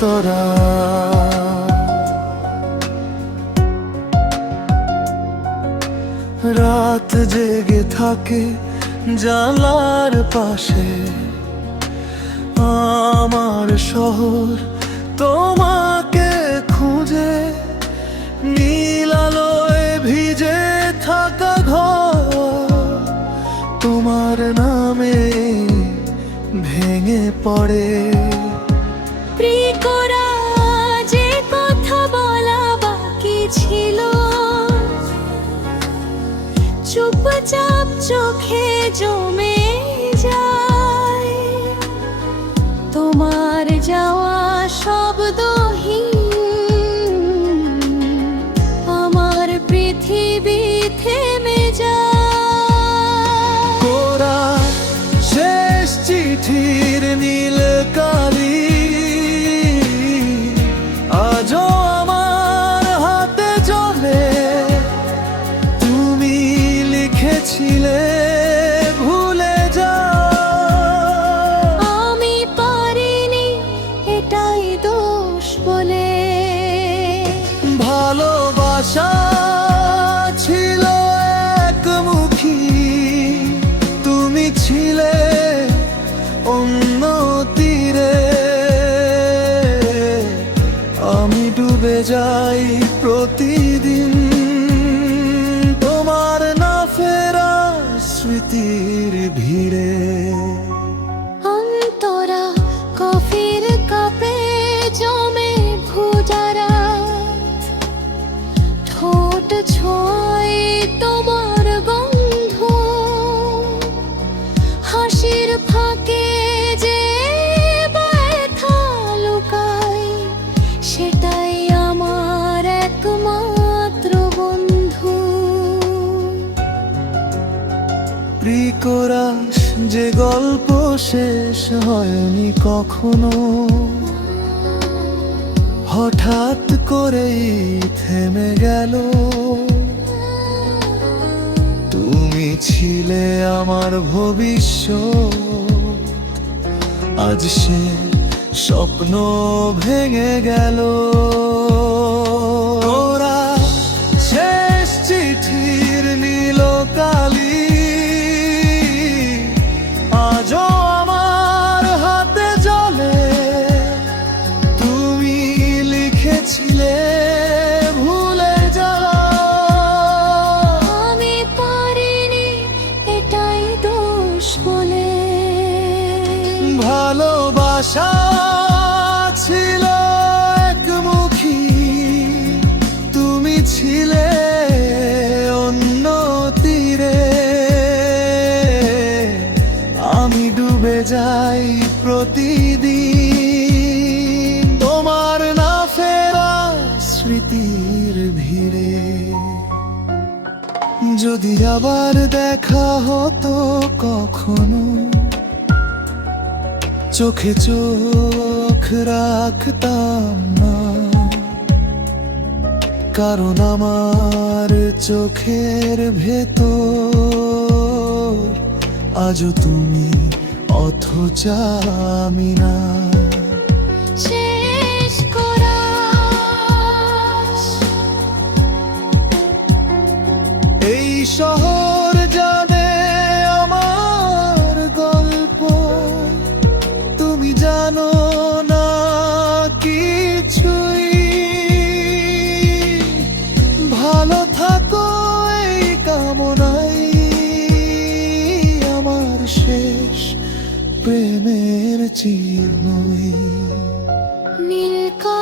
তোরা। রাত জেগে থাকে জালার পাশে। আমার শহর তোমাকে খুঁজে নীলালয় ভিজে থাকা ঘর। তোমার নামে ভেঙে পড়ে। যে কথা বলা বাকি ছিল। চুপচাপ চোখে জমে যায়। তোমার যাওয়া শব্দহীন ভালোবাসা ছিল একমুখী। তুমি ছিলে অন্য তীরে। আমি ডুবে যাই প্রতিদিন। তোমার না ফেরা স্মৃতির ভিড়ে। সেটাই আমার একমাত্র বন্ধু। প্রিকরাস যে গল্প শেষ হয়নি কখনো হঠাৎ করেই থেমে গেল। ছিলে আমার ভবিষ্য আজ সে স্বপ্ন ভেঙে গেল। যাই প্রতিদিন। তোমার না ফেরা স্মৃতির ভিড়ে। যদি আবার দেখা হতো কখনো, চোখে চোখ রাখতাম না। কারণ আমার চোখের ভেতর আজও তুমি অথচ প্রেমের চিহ্নই। নীলকা